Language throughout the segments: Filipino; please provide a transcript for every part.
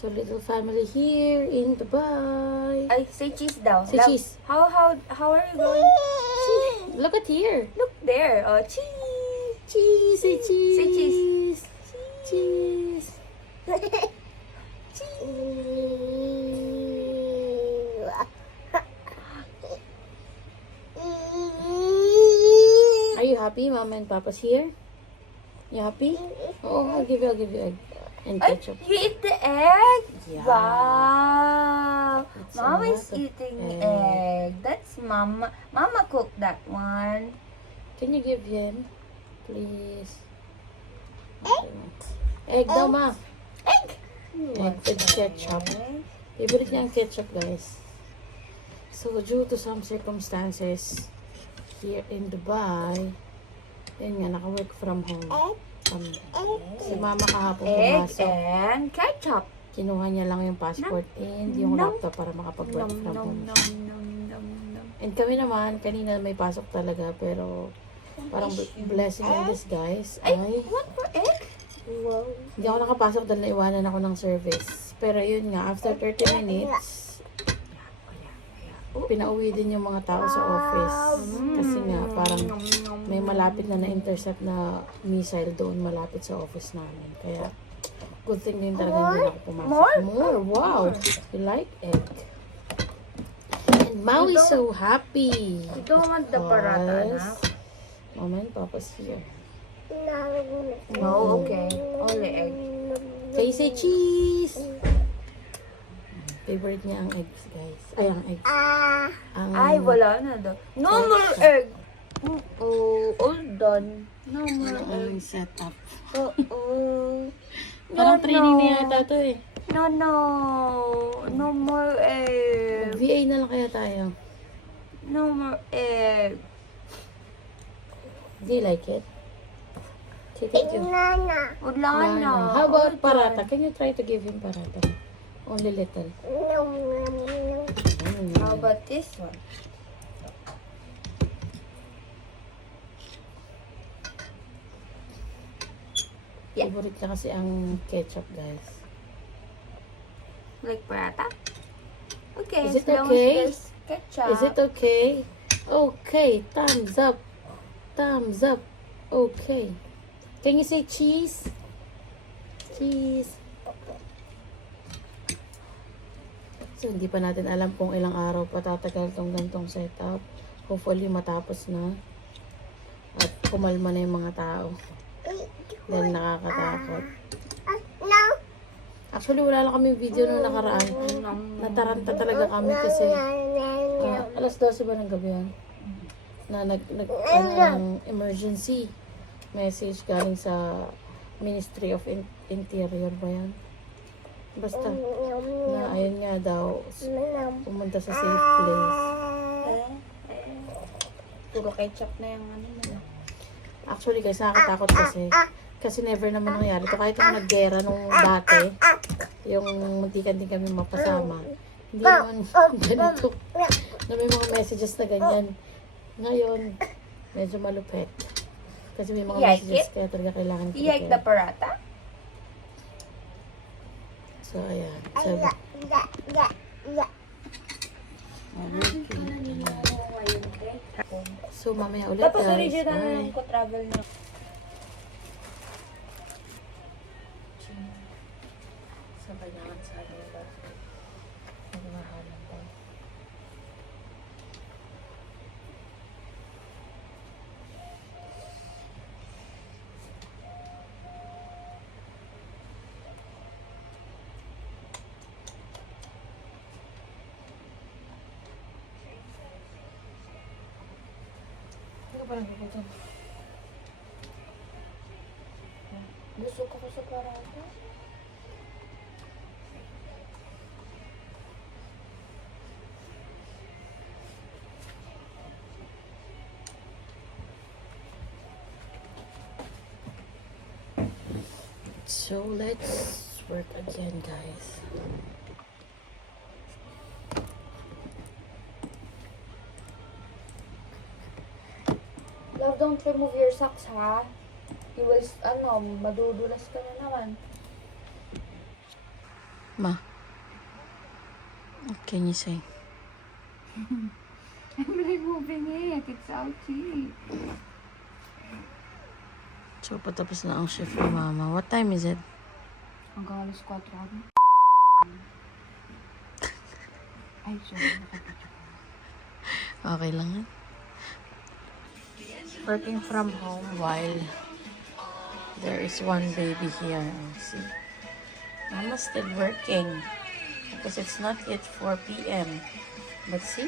So, little family here in Dubai. Ay, say cheese daw. Say Love. cheese. How are you going? Look at here. Look there. Oh, cheese. Cheese. Say cheese. Say cheese. Cheese. Are you happy, Mama and Papa's here? You happy? Oh, I'll give you egg and Ay, ketchup. you eat the egg? Yeah. Wow. It's Mama a is lot of eating egg. egg. That's Mama. Mama cooked that one. Can you give him, please? Egg daw, Ma. Egg. Egg with ketchup. Egg. Favorite niya ang ketchup, guys. So, due to some circumstances here in Dubai, yun nga, naka-work from home. Si Mama kahapon Egg pumasok. and ketchup. Kinuha niya lang yung passport and yung laptop para makapag-work Nom, from nom, home. nom, nom, nom, nom. And kami naman, kanina may pasok talaga, pero parang blessing in disguise Ay, ay what for egg? Wow. hindi ako nakapasok dahil naiwanan ako ng service. Pero yun nga, after 30 minutes, pinauwi din yung mga tao sa office. Kasi nga, parang Nom, nom. may malapit na na-intercept na missile doon malapit sa office namin. Kaya, good thing din talaga hindi ako pumasok. More? Wow! You like egg? And Mau is so happy. You don't want the parata, because anak? Mama and Papa's here. No, okay. Only egg. Say cheese! Favorite niya ang eggs, guys. Ay, ang eggs. Ang, Ay, wala na daw. No more egg. Oh, all done. No more egg. ang setup. Oh. Parang training niya yata ito eh. No. No more egg. VA na lang kaya tayo. No more egg. Do you like it? Say thank you. Wala na. How about parata? Can you try to give him parata? Only little. How about this one? Yeah. Favorite niya kasi ang ketchup, guys. Like parata? Okay. Is it as long as okay? there's ketchup. Is it okay? Okay. Thumbs up. Thumbs up. Okay. Can you say cheese? Cheese. So, hindi pa natin alam kung ilang araw pa tatagal tong gantong setup. Hopefully, matapos na. At kumalma na yung mga tao. Dahil nakakatakot. Actually, wala lang kami video nung nakaraan. Nataranta talaga kami kasi alas 12 ba ng gabi yan? Na ng emergency message galing sa Ministry of Interior ba yan? Basta, na ayun nga daw, pumunta sa safe place. Puro ketchup na yung ano nila. Actually guys, nakakatakot kasi never naman nangyari ito. Kahit nung naggera nung dati, yung muntikan din kami mapasama, hindi naman ganito na may mga messages na ganyan. Ngayon, medyo malupit. Kasi may mga messages kaya talaga kailangan You like the parata? So, ayan. So, mamaya ulit Tapos guys. original na Bye. lang ko travel na. Sabay naman sa akin ba? Nagmahalan pa. Hindi ka parang gugutom. Gusto ko sa parata. So, let's work again, guys. Love, don't remove your socks, ha? You will, madudulas ka na naman. Ma, what can you say? I'm removing it. It's ouchy. So, patapos na ang shift ni Mama. What time is it? Hanggang alas 4 ako. Ay, sorry. Okay lang yan. Working from home while there is one baby here. See? Mama's still working because it's not yet 4 p.m. But see?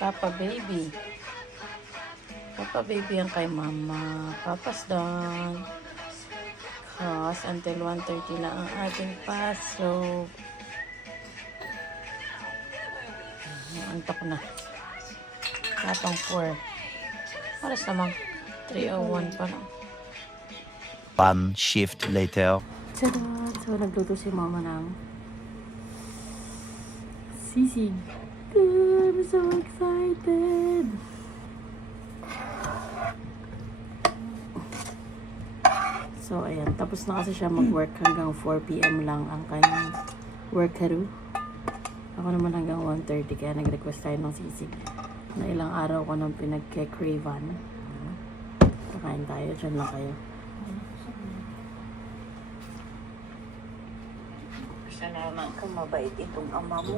Papa baby. Papa baby ang kay Mama. Papa's done. Because until 1:30 na ang ating pasok. Antok na. Kapang 4. Oras namang 3:01 pa lang. One shift later. Tada! So, nagluto si Mama ng sisig. I'm so excited! So, ayan. Tapos na kasi siya mag-work hanggang 4 p.m. lang ang kanyang workaro. Ako naman hanggang 1:30 kaya nag-request tayo ng sisig. Na ilang araw ko nang pinagke-cravean. Kakain tayo. Diyan lang kayo. Sana naman mabait itong ama mo.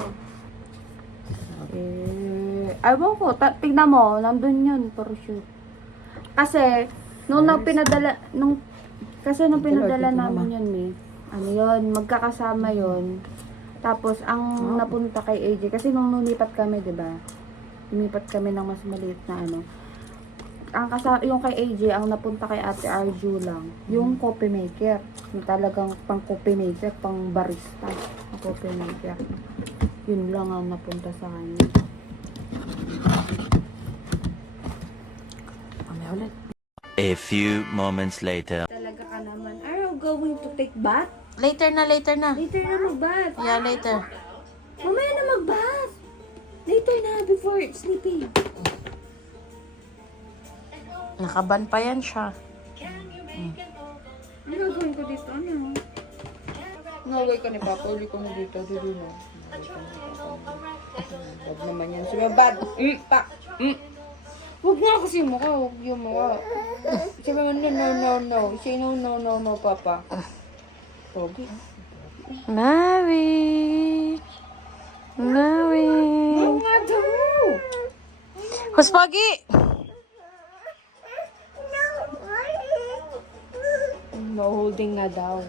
Ewan ko, tignan mo, nandun yun, for sure. Kasi, nung pinadala namin yun ano yun, magkakasama yun. Tapos, ang napunta kay AJ, kasi nung lumipat kami, diba? Lumipat kami ng mas maliit na ano. Yung kay AJ, ang napunta kay Ate Arju lang, yung coffee maker. Yung talagang pang coffee maker, pang barista. Ang coffee maker. Yun lang ang napunta sa kanya. Mamaya ulit. A few moments later. Talaga ka naman. Are you going to take bath? Later na. Later na mag-bath. Yeah, later. Mamaya na mag-bath. Later na, before sleeping. Nakaban pa yan siya. Ano gagawin ko dito? Ano? Naway ka ni Papa. Uli ko na dito. Dito na. Bad naman yan. Sabi, bad. Huwag nga kasi yung mukha. Huwag yung mukha. Sabi mo, no. Say no, Papa. Pogi. Maui! Oo nga daw. Who's Poggy? No holding nga daw.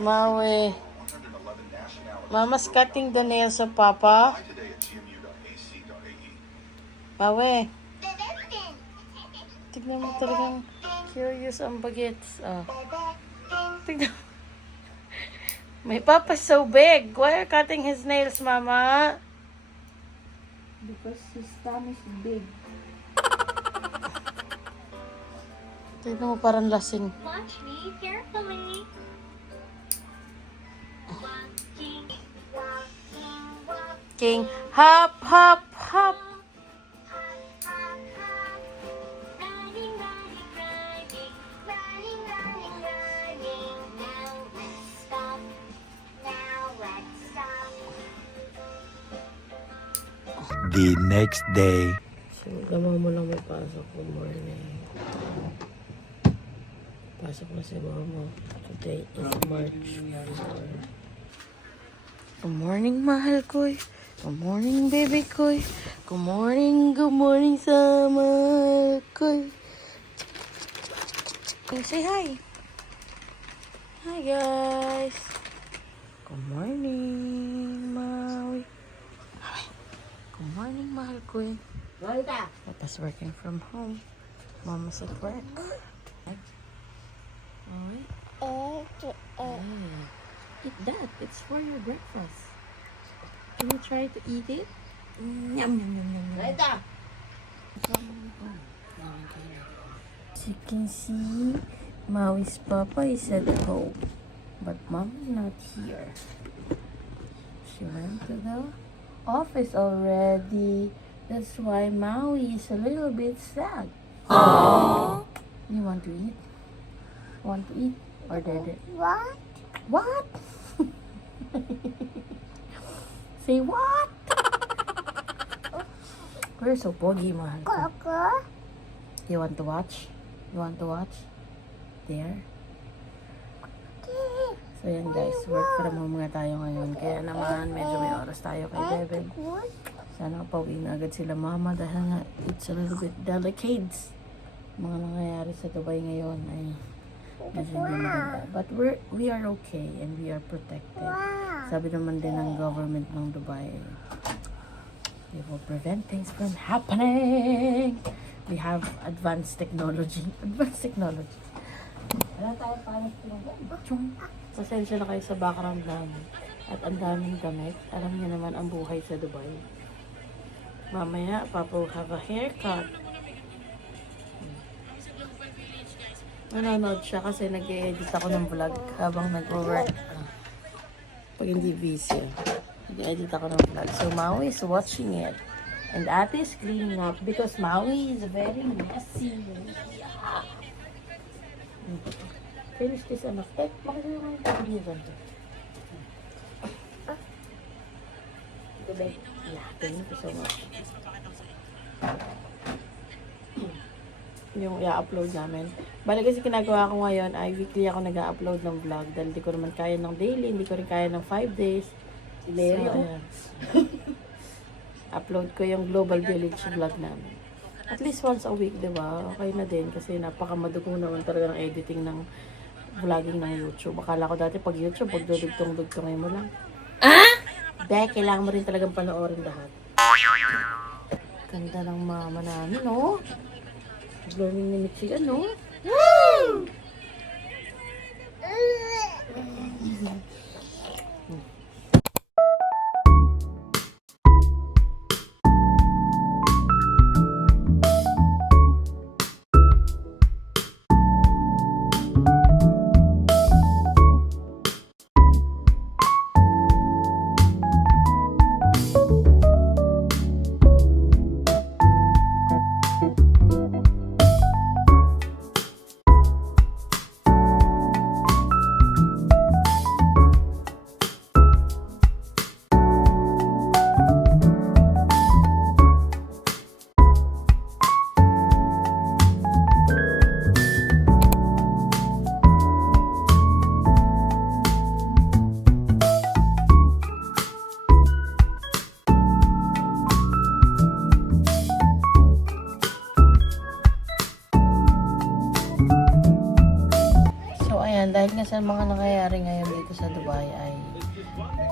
Maui. Mama's cutting the nails of Papa. Maui. Tignan mo talagang curious ang bagets. Oh. Tignan mo. My Papa's so big. Why are you cutting his nails, Mama? Because his tummy is big. Tignan mo parang lasing. Watch me carefully. King, hop, hop, hop. Running. Now let's stop. The next day. So, gamaw mo lang may pasok. Good morning. Pasok na si Mama. Today is March 4. Good morning, mahal ko. Good morning, baby ko. Good morning, sama ko. Say hi. Hi, guys. Good morning, Maui. Good morning, mahal ko. Papa's working from home. Mama's at work. Alright. Eat that. It's for your breakfast. Can you try to eat it? Yum, yum, yum, yum, yum. As you can see, Maui's Papa is at home. But Mama's not here. She went to the office already. That's why Maui is a little bit sad. Aww. You want to eat? Want to eat? Or dede? What? What? Say what? We're so pogi, mahal ko. Coco? You want to watch? You want to watch? There? So yan guys, work from home nga tayo ngayon. Kaya naman, medyo may oras tayo kay Devin. Sana pauwi na agad sila mama dahil nga it's a little bit delicate. Mga nangyayari sa Dubai ngayon ay medyo hindi maganda. But we are okay and we are protected. Sabi naman din ng government ng Dubai, they will prevent things from happening. We have advanced technology. Advanced technology. Wala tayo paano pinag-chung. Pasensya na kayo sa background namin. At ang daming damit. Alam niyo naman ang buhay sa Dubai. Mamaya, Papa will have a haircut. Nanonood siya kasi nag-edit ako ng vlog habang nag-work. Pag hindi busy. Nag-edit ako ng vlog. So, Maui is watching it. And Ate is cleaning up because Maui is very messy. Yeah. Finish this enough. Bakit yung mga pag-iwan to? Yeah, thank you so much. Yung i-upload namin. Bali kasi ginagawa ko ngayon ay weekly ako nag-upload ng vlog dahil di ko naman kaya ng daily, hindi ko rin kaya ng 5 days. So, ayan. Upload ko yung Global Village vlog namin. At least once a week, di ba? Okay na din kasi napakamadugo naman talaga ng editing ng vlogging ng YouTube. Akala ko dati pag YouTube, pagdudugtong-dugtongin mo lang. Be, kailangan mo rin talagang panoorin lahat. Ganda ng mama namin, no? Blooming ni Mitchie, ano? Woo! Dahil nga sa mga nangyayari ngayon dito sa Dubai ay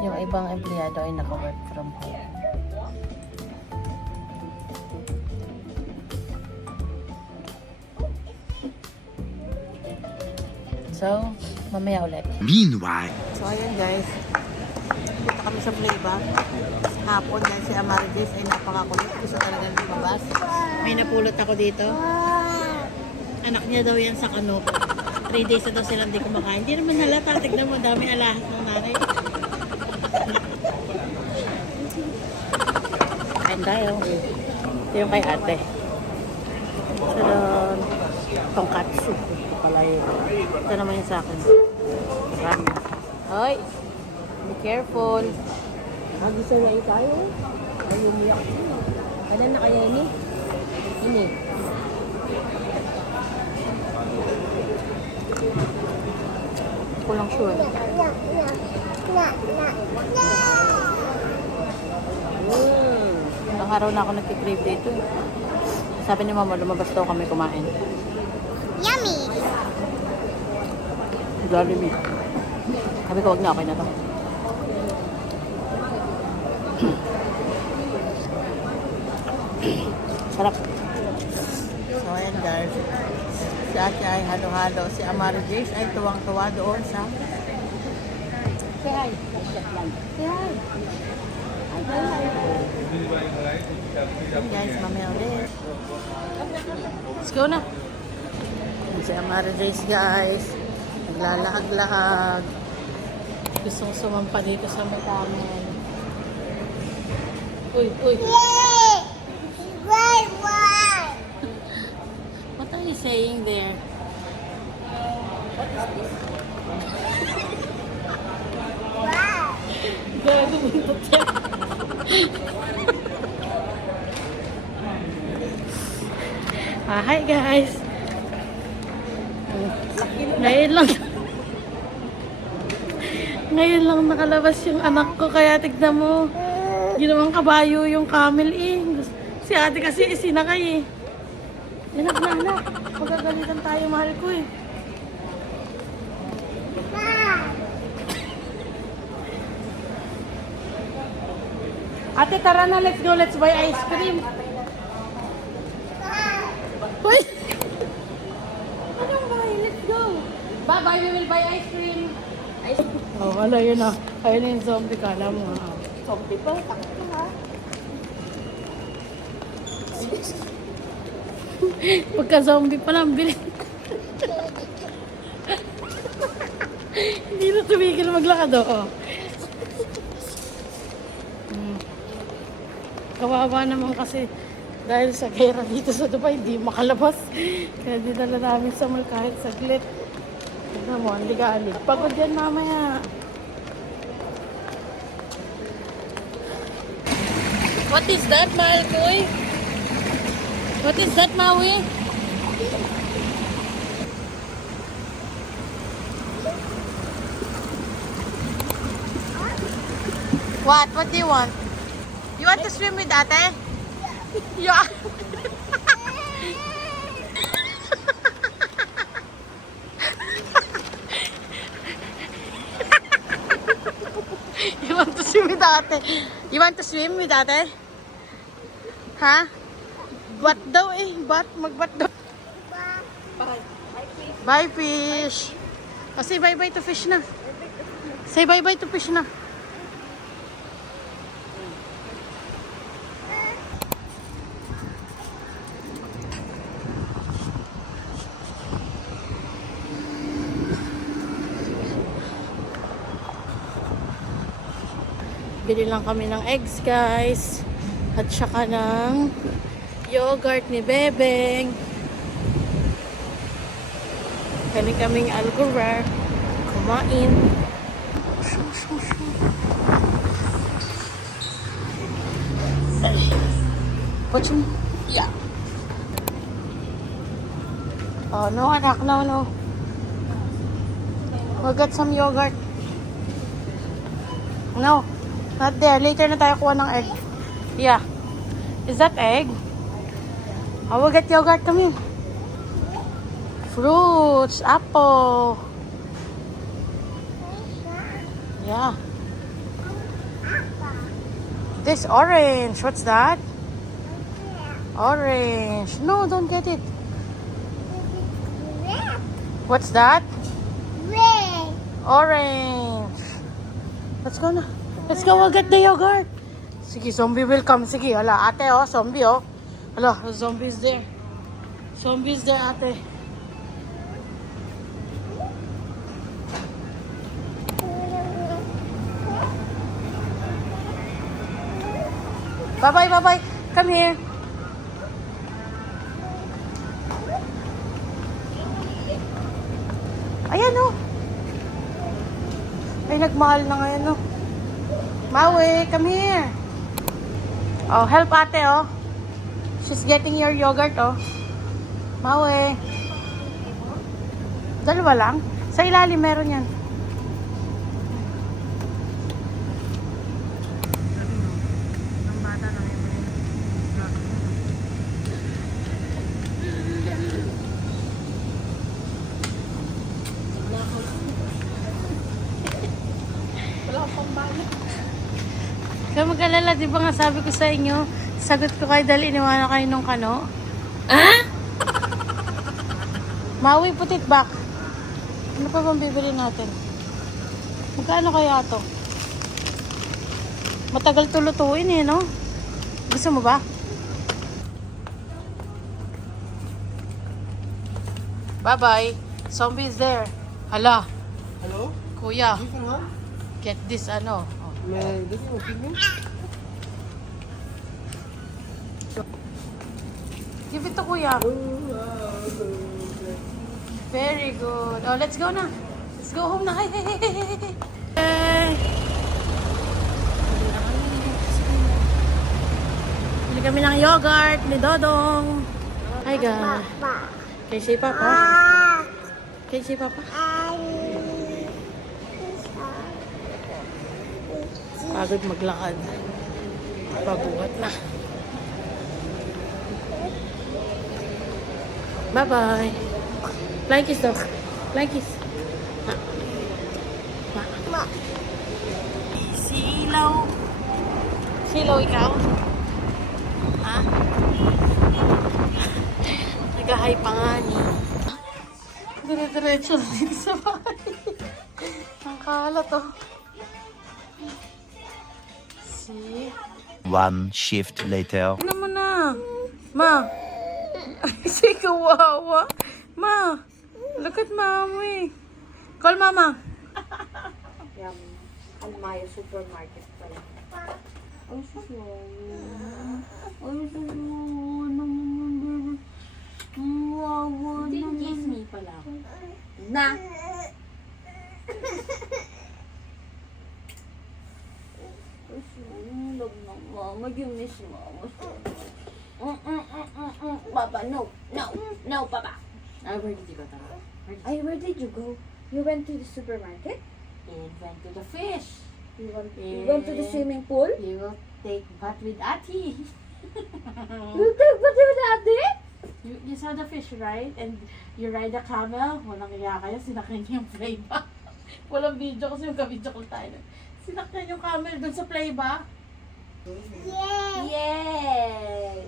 yung ibang empleyado ay naka-work from home. So, mamaya ulit. Meanwhile, So, ayun guys. Dito kami sa playback. Hapon dahil si Amaridis ay napakakulit. Gusto talaga lumabas. May napulot ako dito. Anak niya daw yan sa Kano. 3 days na daw silang di kumakain. Hindi naman halata. Tignan mo, dami alahas ng nanay. Kain tayo. Ito yung kay ate. Sarap. Tongkatsu. Ito pala yun. Ito naman yung sa akin. Marami. Hoy! Be careful. Mag-isa na tayo. Ay, umiyak. Kailan na kaya ini? Ini. Hindi ko lang sure. Ilang araw na ako nagkikrave dito. Sabi ni mama, lumabas daw kami kumain. Yummy! Jollibee. Sabi ko, wag na, okay na to. Sarap. So, ayan guys. Si ate ay halo-halo. Si Amaridis ay tuwang-tuwa doon sa... Say hi. Say hi. Ayan guys, mamaya ulit. Let's go na. Si Amaridis guys. Naglalahag-lahag. Gustong sumampa dito sa mata namin. Uy, uy. Matay. you saying there? Gago buntot yan. Hi guys. Ngayon lang nakalabas yung anak ko, kaya tignan mo. Ginawang kabayo yung camel eh. Si ate kasi sinakay eh. Anak na anak. Magagalitan tayo, mahal ko eh. Ate, tara na, let's go, let's buy ice cream. Uy! Anong buy? Let's go. Bye-bye, we will buy ice cream. Oh, wala yun ah. Ayun na yung zombie, kala mo ah. Zombie pa, takot ka ha. Pagka-zombie pa lang, bilis. Hindi na tumigil maglakad, oh. Kawawa naman kasi dahil sa gera dito sa Dubai, hindi makalabas. Kaya dinala namin sa mall kahit saglit. Tignan mo, ang ligalig. Pagod yan mamaya. What is that, mahal ko eh? What is that, Maui? What? What do you want? You want to swim with ate? Yeah. You want to swim with ate? You want to swim with ate? Ha? Bat daw eh. Bat. Magbat daw. Bye fish. Oh, say bye-bye to fish na. Say bye-bye to fish na. Bili lang kami ng eggs, guys. At saka ng yogurt ni Bebeng. Galing kaming Algorar. Kumain. What's your... Yeah. Oh, no, anak. No, no. We'll get some yogurt. No. Not there. Later na tayo kuha ng egg. Yeah. Is that egg? I will get yogurt. Come here. Fruits. Apple. Yeah. This orange. What's that? Orange. No, don't get it. What's that? Orange. Let's go na. Let's go, we'll get the yogurt. Sige, zombie will come. Sige, hala, ate, oh, zombie, oh. Hala, the zombie is there. Zombie is there, ate. Bye-bye, bye-bye. Come here. Ayan, oh. Ay, nagmahal na ngayon, oh. Maui, come here. Oh, help ate, oh. She's getting your yogurt, oh. Maui. Dalawa lang? Sa ilalim meron yan. Kaya mag-alala, di ba nga sabi ko sa inyo, sagot ko kayo dahil iniwanan kayo nung kano? Ah? Maui, put it back. Ano pa bang bibili natin? Magkano kaya to? Matagal tulutuin eh, no? Gusto mo ba? Bye-bye. Zombie is there. Hala. Hello? Kuya, Dito nga? get this ano. May, dito mo, tingin. Give it to kuya. Oh, Very good. Oh, let's go na. Let's go home na. Hey. Bili kami ng yogurt ni Dodong. Hi, guys. Can you say Papa? Can you say Papa? Pagod maglakad. Pabuhat na. Bye-bye. Flying kiss daw. Flying kiss. Ma. Silaw. Silaw ikaw? Ha? Nag-hi pa nga ni. Dire-diretso na dito sa bahay. Ang kalat oh. See? One shift later. Ano mo na? Ma. Ay, si kawawa. Ma. Look at mommy. Call mama. Yung Almayo Supermarket pala. Ay, suso. Ay, suso. Didn't kiss me pala. Na! Love ng mama. You miss mama. Papa, no. No. No, Papa. Where did you go, Tara? Ay, where did you go? You went to the supermarket? And went to the fish. You went to the swimming pool? You will take bath with Ati. You took what with Ate? You saw the fish, right? And you ride a camel. Walang iya kayo, sinakyan niyo yung playback. Walang video kasi yung ka-video ko tayo. Sinakyan yung camel dun sa playback. Yay! Yay!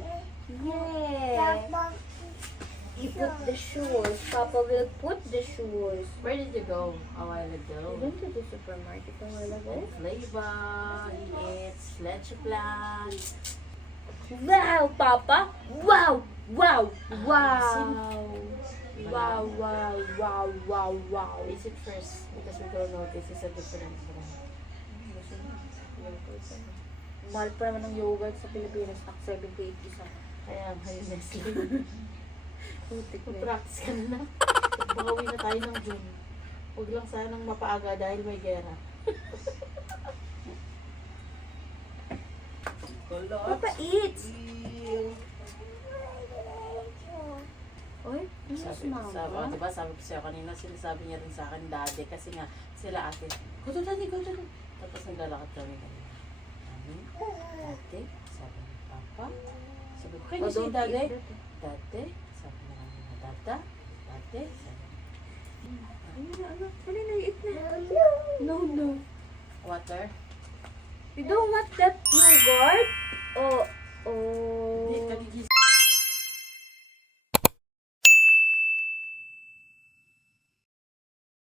You put the shoes. Papa will put the shoes. Where did you go a while We ago? went to the supermarket a while ago. Playback, he eats leche plan. Wow, Papa! Wow! Wow! Wow! Wow, wow, wow, wow, wow. Taste it first because we don't notice it's a different brand. Mahal pa naman ng yogurt sa Pilipinas. Nak 78 isa. Kaya ngayon Nestle. Putik na. Mag-practice ka na. Bawi na tayo ng June. Huwag lang sanang mapaaga dahil may gera. Papa eats! Oy, Sabi, diba, sabi ko siya kanina, sinasabi niya rin sa akin, daddy, kasi nga, sila ate, go to daddy, go to daddy. Tapos naglalakad kami kanina. Daddy, sabi ni Papa. Sabi ko, can you say daddy? Daddy, sabi na kanina, dada, daddy, sabi Ano, naiit na. No. water. You don't want that yogurt? Oh.